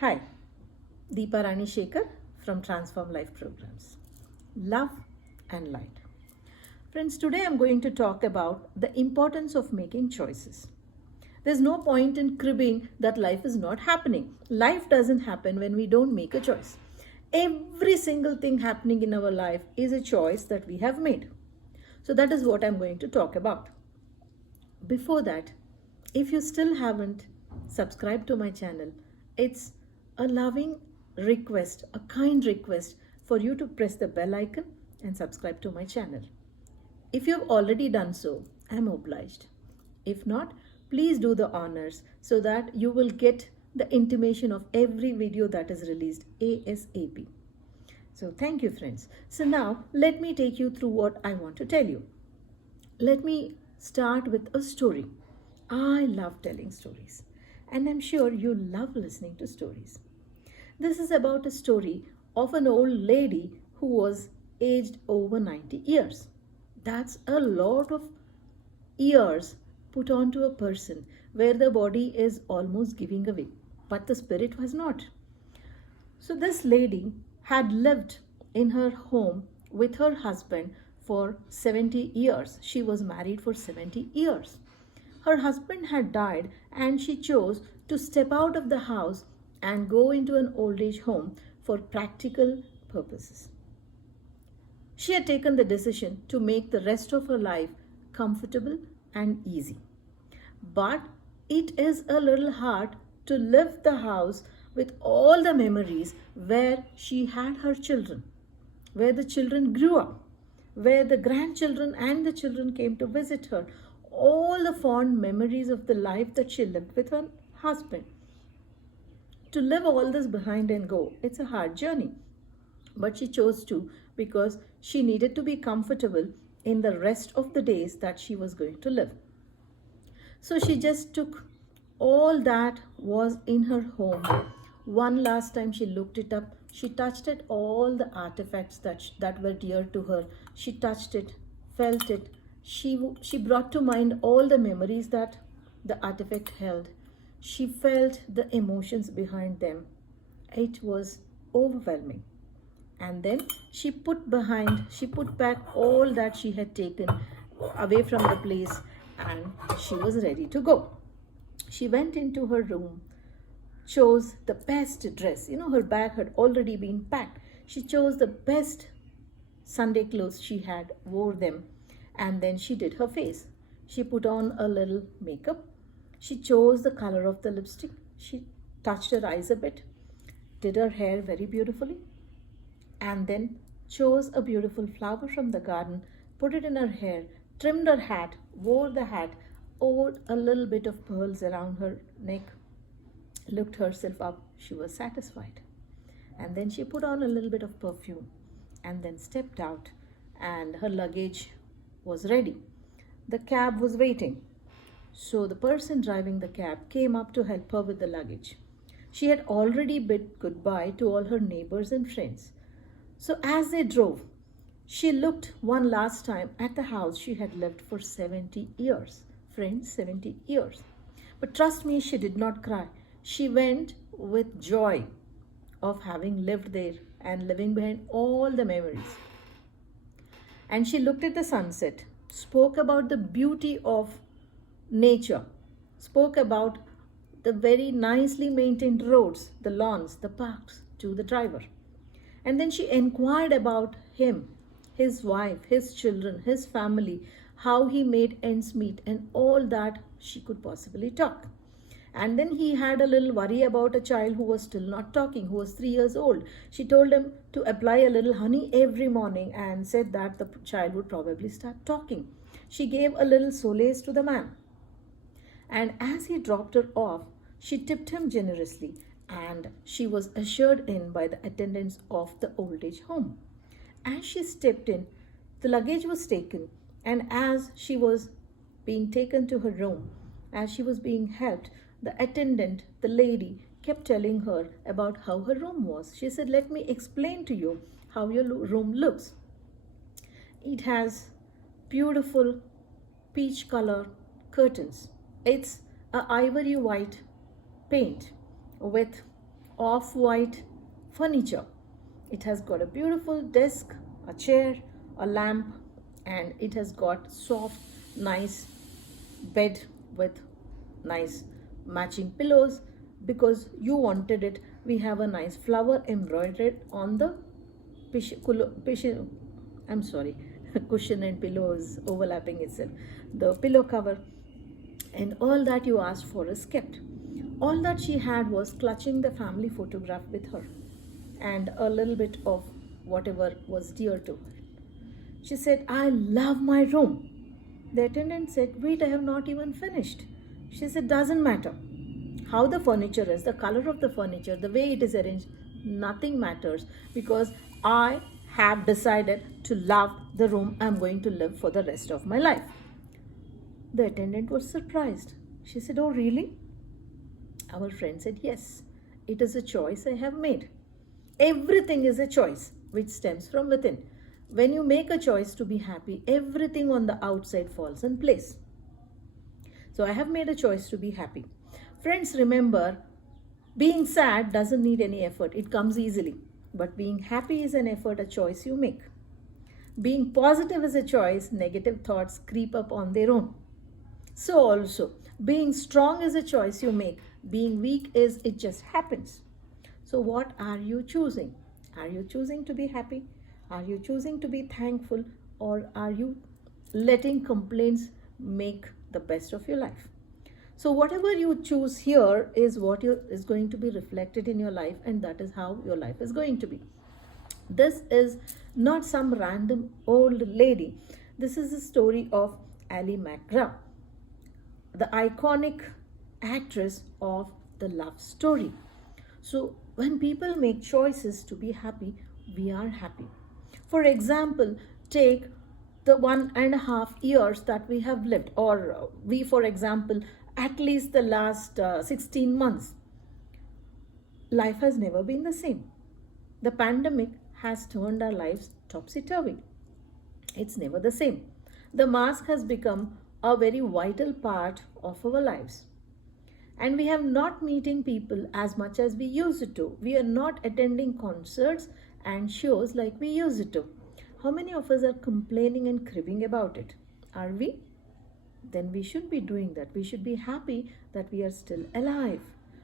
Hi, Deepa Rani Shekhar from Transform Life Programs. Love and light. Friends, today I'm going to talk about the importance of making choices. There's no point in cribbing that life is not happening. Life doesn't happen when we don't make a choice. Every single thing happening in our life is a choice that we have made. So that is what I'm going to talk about. Before that, if you still haven't subscribed to my channel, it's a loving request, a kind request for you to press the bell icon and subscribe to my channel. If you've already done so, I'm obliged. If not, please do the honors so that you will get the intimation of every video that is released ASAP. So thank you, friends. So now let me take you through what I want to tell you. Let me start with a story. I love telling stories, and I'm sure you love listening to stories. This is about a story of an old lady who was aged over 90 years. That's a lot of years put onto a person where the body is almost giving away, but the spirit was not. So, this lady had lived in her home with her husband for 70 years. She was married for 70 years. Her husband had died, and she chose to step out of the house and go into an old age home for practical purposes. She had taken the decision to make the rest of her life comfortable and easy. But it is a little hard to leave the house with all the memories where she had her children, where the children grew up, where the grandchildren and the children came to visit her, all the fond memories of the life that she lived with her husband. To leave all this behind and go, it's a hard journey. But she chose to because she needed to be comfortable in the rest of the days that she was going to live. So she just took all that was in her home. One last time she looked it up. She touched it, all the artifacts that were dear to her. She touched it, felt it. She brought to mind all the memories that the artifact held. She felt the emotions behind them. It was overwhelming. And then she put back all that she had taken away from the place, and she was ready to go. She went into her room, chose the best dress. Her bag had already been packed. She chose the best Sunday clothes she had, wore them, and then she did her face. She put on a little makeup. She chose the color of the lipstick. She touched her eyes a bit, did her hair very beautifully, and then chose a beautiful flower from the garden, put it in her hair, trimmed her hat, wore the hat, wore a little bit of pearls around her neck, looked herself up. She was satisfied. And then she put on a little bit of perfume and then stepped out, and her luggage was ready. The cab was waiting. So the person driving the cab came up to help her with the luggage. She had already bid goodbye to all her neighbors and friends. So as they drove, she looked one last time at the house she had lived for 70 years. Friends, 70 years. But trust me, she did not cry. She went with joy of having lived there and living behind all the memories. And she looked at the sunset, spoke about the beauty of nature, spoke about the very nicely maintained roads, the lawns, the parks to the driver. And then she inquired about him, his wife, his children, his family, how he made ends meet, and all that she could possibly talk. And then he had a little worry about a child who was still not talking, who was 3 years old. She told him to apply a little honey every morning and said that the child would probably start talking. She gave a little solace to the man. And as he dropped her off, she tipped him generously, and she was ushered in by the attendants of the old age home. As she stepped in, the luggage was taken, and as she was being taken to her room, as she was being helped, the attendant, the lady, kept telling her about how her room was. She said, "Let me explain to you how your room looks. It has beautiful peach color curtains. It's a ivory white paint with off-white furniture. It has got a beautiful desk, a chair, a lamp, and it has got soft, nice bed with nice matching pillows because you wanted it. We have a nice flower embroidered on the I'm sorry, cushion and pillows overlapping itself. The pillow cover and all that you asked for is kept. All that she had was clutching the family photograph with her and a little bit of whatever was dear to her. She said, I love my room. The attendant said, wait, I have not even finished. She said, doesn't matter. How the furniture is, the color of the furniture, the way it is arranged, nothing matters because I have decided to love the room I'm going to live for the rest of my life. The attendant was surprised. She said, oh, really? Our friend said, yes, it is a choice I have made. Everything is a choice which stems from within. When you make a choice to be happy, everything on the outside falls in place. So I have made a choice to be happy. Friends, remember, being sad doesn't need any effort. It comes easily. But being happy is an effort, a choice you make. Being positive is a choice. Negative thoughts creep up on their own. So also, being strong is a choice you make. Being weak is it just happens. So what are you choosing? Are you choosing to be happy? Are you choosing to be thankful? Or are you letting complaints make the best of your life? So whatever you choose here is what is going to be reflected in your life, and that is how your life is going to be. This is not some random old lady. This is the story of Ali MacGraw, the iconic actress of the love story. So when people make choices to be happy, we are happy. For example, take the 1.5 years that we have lived, or we, for example, at least the last 16 months. Life has never been the same. The pandemic has turned our lives topsy-turvy. It's never the same. The mask has become a very vital part of our lives. And we have not meeting people as much as we used to. We are not attending concerts and shows like we used to. How many of us are complaining and cribbing about it? Are we? Then we should be doing that. We should be happy that we are still alive.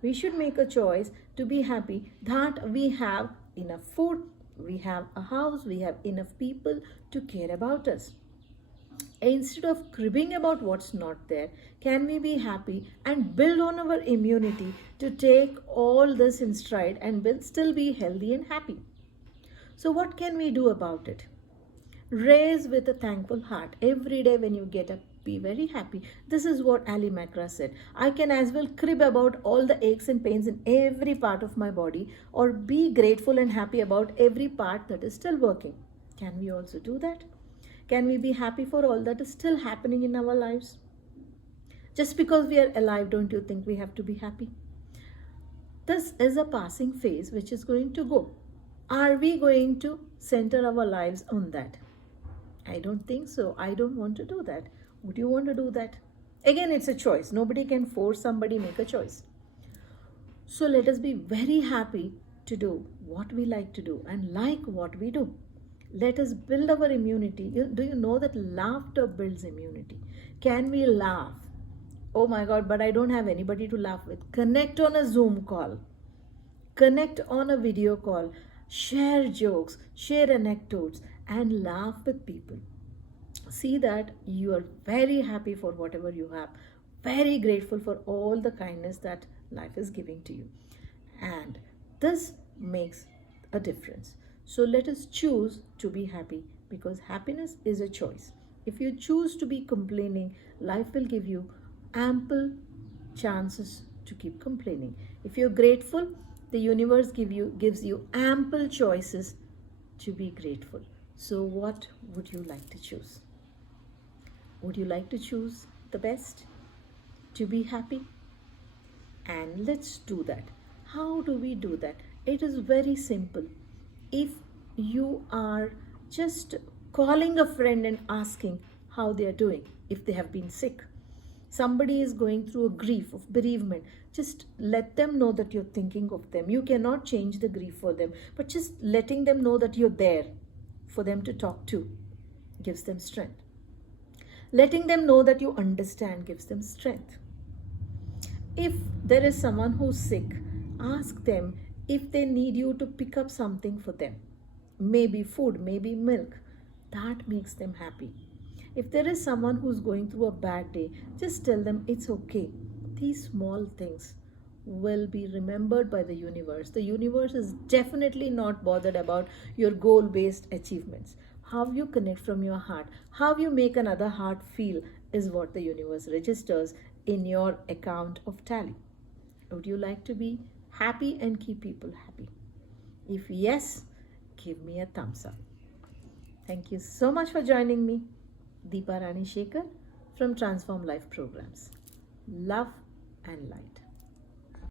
We should make a choice to be happy that we have enough food, we have a house, we have enough people to care about us. Instead of cribbing about what's not there, can we be happy and build on our immunity to take all this in stride and still be healthy and happy? So what can we do about it? Raise with a thankful heart. Every day when you get up, be very happy. This is what Ali MacGraw said. I can as well crib about all the aches and pains in every part of my body, or be grateful and happy about every part that is still working. Can we also do that? Can we be happy for all that is still happening in our lives? Just because we are alive, don't you think we have to be happy? This is a passing phase which is going to go. Are we going to center our lives on that? I don't think so. I don't want to do that. Would you want to do that? Again, it's a choice. Nobody can force somebody make a choice. So let us be very happy to do what we like to do and like what we do. Let us build our immunity. Do you know that laughter builds immunity? Can we laugh? Oh my God, but I don't have anybody to laugh with. Connect on a Zoom call. Connect on a video call. Share jokes, share anecdotes, and laugh with people. See that you are very happy for whatever you have, very grateful for all the kindness that life is giving to you. And this makes a difference. So let us choose to be happy, because happiness is a choice. If you choose to be complaining, life will give you ample chances to keep complaining. If you're grateful, the universe gives you ample choices to be grateful. So what would you like to choose? Would you like to choose the best to be happy? And let's do that. How do we do that? It is very simple. If you are just calling a friend and asking how they are doing, if they have been sick, Somebody is going through a grief of bereavement, just let them know that you're thinking of them. You cannot change the grief for them, but just letting them know that you're there for them to talk to gives them strength. Letting them know that you understand gives them strength. If there is someone who's sick, ask them if they need you to pick up something for them. Maybe food, maybe milk. That makes them happy. If there is someone who's going through a bad day, just tell them it's okay. These small things will be remembered by the universe. The universe is definitely not bothered about your goal based achievements. How you connect from your heart, how you make another heart feel is what the universe registers in your account of tally. Would you like to be happy and keep people happy? If yes, give me a thumbs up. Thank you so much for joining me. Deepa Rani Shekhar from Transform Life Programs. Love and light.